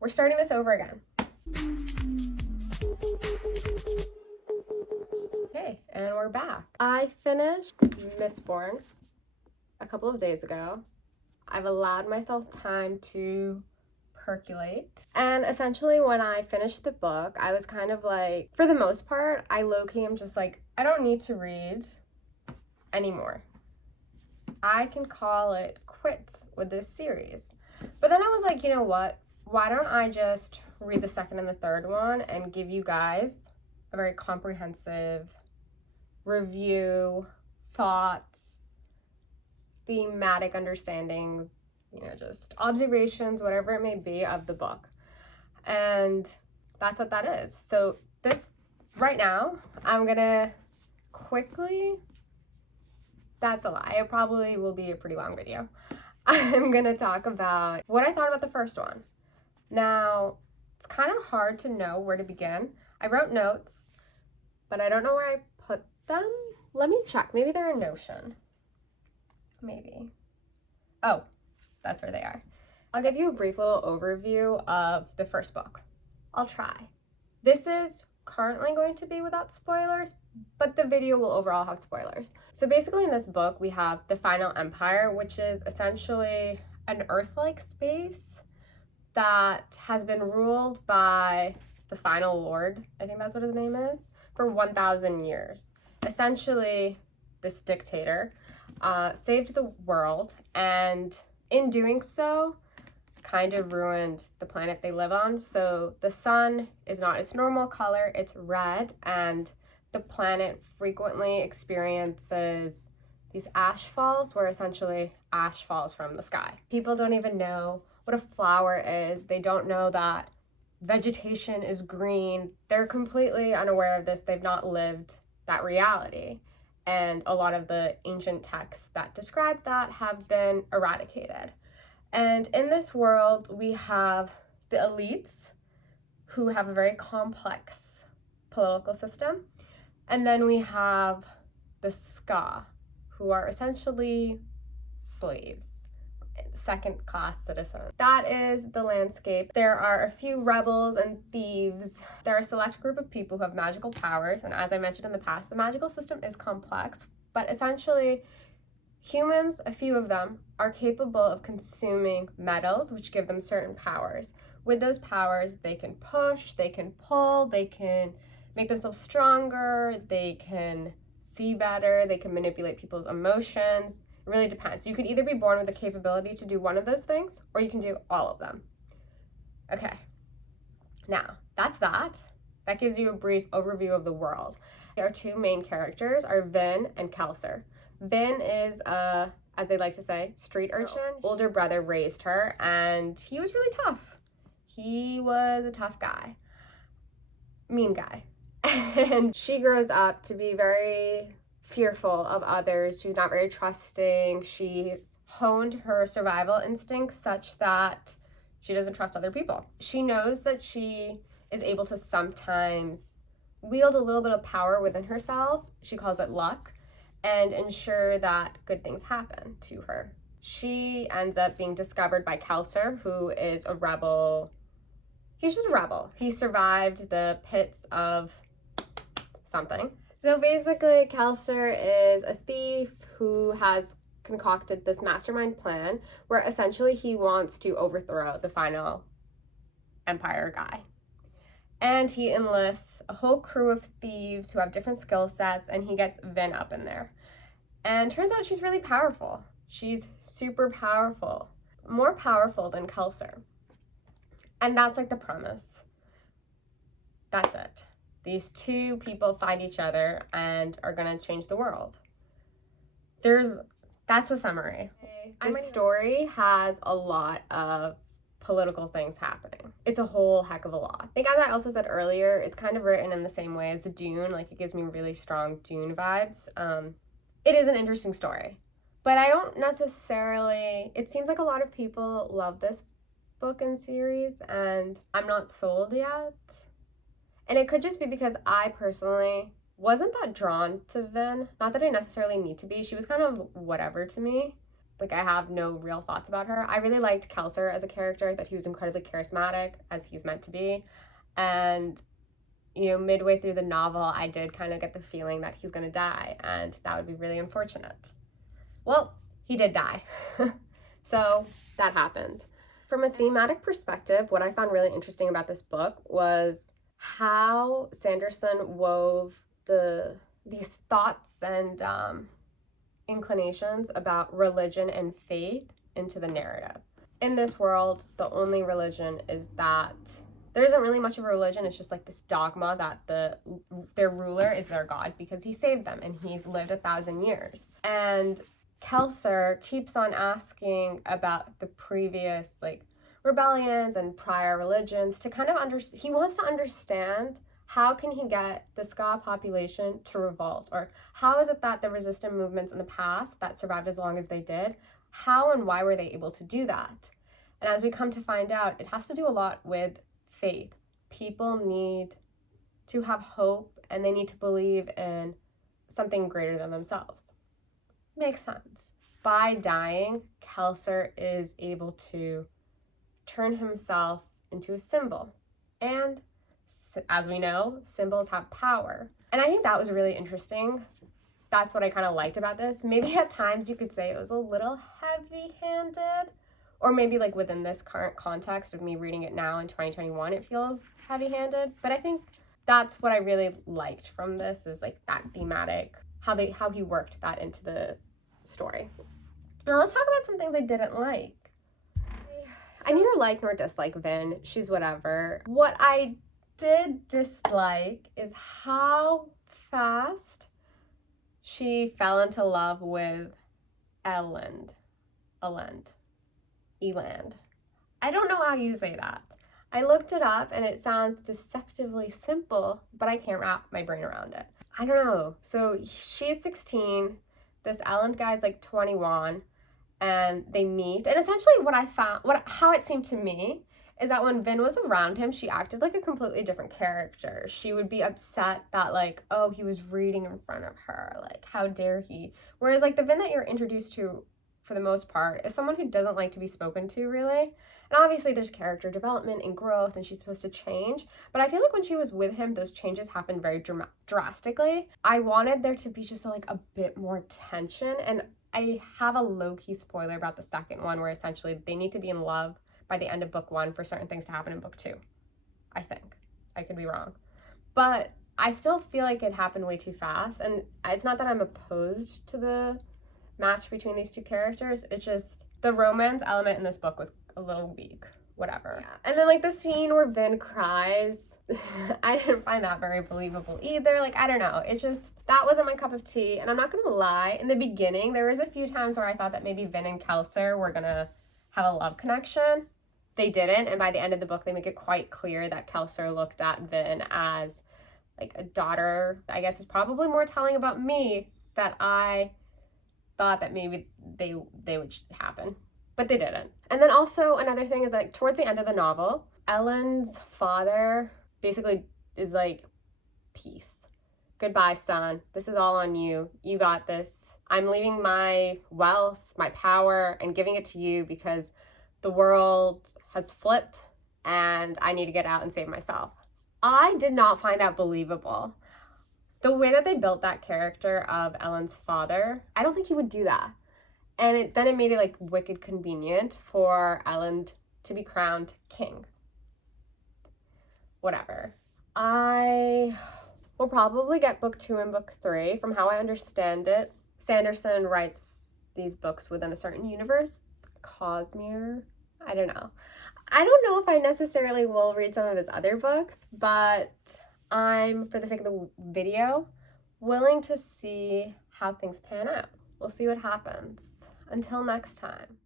We're starting this over again. Okay, and we're back. I finished Mistborn a couple of days ago. I've allowed myself time to percolate. And essentially when I finished the book, I was kind of like, for the most part, I low-key am just like, I don't need to read anymore. I can call it quits with this series. But then I was like, you know what? Why don't I just read the second and the third one and give you guys a very comprehensive review, thoughts, thematic understandings, just observations, whatever it may be of the book. And that's what that is. So this, right now, I'm gonna quickly, that's a lie. It probably will be a pretty long video. I'm gonna talk about what I thought about the first one. Now, it's kind of hard to know where to begin. I wrote notes, but I don't know where I put them. Let me check. Maybe they're in Notion. Maybe. Oh, that's where they are. I'll give you a brief little overview of the first book. I'll try. This is currently going to be without spoilers, but the video will overall have spoilers. So basically in this book, we have the Final Empire, which is essentially an Earth-like space that has been ruled by the Final Lord, I think that's what his name is, for 1,000 years. Essentially, this dictator saved the world, and in doing so, kind of ruined the planet they live on. So the sun is not its normal color, it's red, and the planet frequently experiences these ash falls, where essentially ash falls from the sky. People don't even know what a flower is. They don't know that vegetation is green. They're completely unaware of this. They've not lived that reality. And a lot of the ancient texts that describe that have been eradicated. And in this world, we have the elites, who have a very complex political system. And then we have the ska, who are essentially slaves, second-class citizens. That is the landscape. There are a few rebels and thieves. There are a select group of people who have magical powers, and as I mentioned in the past, the magical system is complex, but essentially humans, a few of them, are capable of consuming metals, which give them certain powers. With those powers, they can push, they can pull, they can make themselves stronger, they can see better, they can manipulate people's emotions. It really depends. You could either be born with the capability to do one of those things, or you can do all of them. Okay, now that's that. That gives you a brief overview of the world. Our two main characters are Vin and Kelser. Vin is as they like to say, street urchin. Older brother raised her, and he was really tough. He was a tough guy. Mean guy. And she grows up to be very fearful of others. She's not very trusting. She's honed her survival instincts such that she doesn't trust other people. She knows that she is able to sometimes wield a little bit of power within herself. She calls it luck, and ensure that good things happen to her. She ends up being discovered by Kelser, who is a rebel. He's just a rebel. He survived the pits of something. So basically, Kelser is a thief who has concocted this mastermind plan where essentially he wants to overthrow the Final Empire guy. And he enlists a whole crew of thieves who have different skill sets, and he gets Vin up in there. And turns out she's really powerful. She's super powerful. More powerful than Kelser. And that's like the premise. That's it. These two people find each other and are gonna change the world. That's the summary. This story has a lot of political things happening. It's a whole heck of a lot. I think, as I also said earlier, it's kind of written in the same way as Dune. Like, it gives me really strong Dune vibes. It is an interesting story, but I don't necessarily, it seems like a lot of people love this book and series, and I'm not sold yet. And it could just be because I personally wasn't that drawn to Vin. Not that I necessarily need to be. She was kind of whatever to me. Like, I have no real thoughts about her. I really liked Kelser as a character, that he was incredibly charismatic, as he's meant to be. And, you know, midway through the novel, I did kind of get the feeling that he's going to die, and that would be really unfortunate. Well, he did die. So that happened. From a thematic perspective, what I found really interesting about this book was how Sanderson wove these thoughts and inclinations about religion and faith into the narrative. In this world, the only religion is that there isn't really much of a religion. It's just like this dogma that their ruler is their god because he saved them and he's lived 1,000 years. And Kelser keeps on asking about the previous like rebellions and prior religions to kind of he wants to understand how can he get the Ska population to revolt, or how is it that the resistant movements in the past that survived as long as they did, how and why were they able to do that? And as we come to find out, it has to do a lot with faith. People need to have hope and they need to believe in something greater than themselves. Makes sense. By dying, Kelser is able to turn himself into a symbol. And as we know, symbols have power. And I think that was really interesting. That's what I kind of liked about this. Maybe at times you could say it was a little heavy-handed, or maybe like within this current context of me reading it now in 2021, it feels heavy-handed. But I think that's what I really liked from this, is like that thematic, how he worked that into the story. Now let's talk about some things I didn't like. I neither like nor dislike Vin. She's whatever. What I did dislike is how fast she fell into love with Eland. I don't know how you say that. I looked it up and it sounds deceptively simple, but I can't wrap my brain around it. I don't know. So she's 16, this Eland guy's like 21, and they meet. And essentially what I found, how it seemed to me, is that when Vin was around him, she acted like a completely different character. She would be upset that like, oh, he was reading in front of her. Like, how dare he? Whereas like the Vin that you're introduced to for the most part is someone who doesn't like to be spoken to, really. And obviously there's character development and growth and she's supposed to change. But I feel like when she was with him, those changes happened very drastically. I wanted there to be just like a bit more tension. And I have a low-key spoiler about the second one where essentially they need to be in love by the end of book 1 for certain things to happen in book 2. I think. I could be wrong. But I still feel like it happened way too fast. And it's not that I'm opposed to the match between these two characters. It's just the romance element in this book was a little weak. Whatever. Yeah. And then like the scene where Vin cries, I didn't find that very believable either. Like, I don't know. It just, that wasn't my cup of tea. And I'm not going to lie, in the beginning, there was a few times where I thought that maybe Vin and Kelser were going to have a love connection. They didn't. And by the end of the book, they make it quite clear that Kelser looked at Vin as like a daughter. I guess is probably more telling about me, that I thought that maybe they would happen. But they didn't. And then also another thing is like towards the end of the novel, Ellen's father basically is like, peace. Goodbye, son. This is all on you. You got this. I'm leaving my wealth, my power, and giving it to you because the world has flipped and I need to get out and save myself. I did not find that believable. The way that they built that character of Ellen's father, I don't think he would do that. And then it made it like wicked convenient for Ellen to be crowned king. Whatever. I will probably get book 2 and book 3. From how I understand it, Sanderson writes these books within a certain universe. Cosmere? I don't know. I don't know if I necessarily will read some of his other books, but I'm, for the sake of the video, willing to see how things pan out. We'll see what happens. Until next time.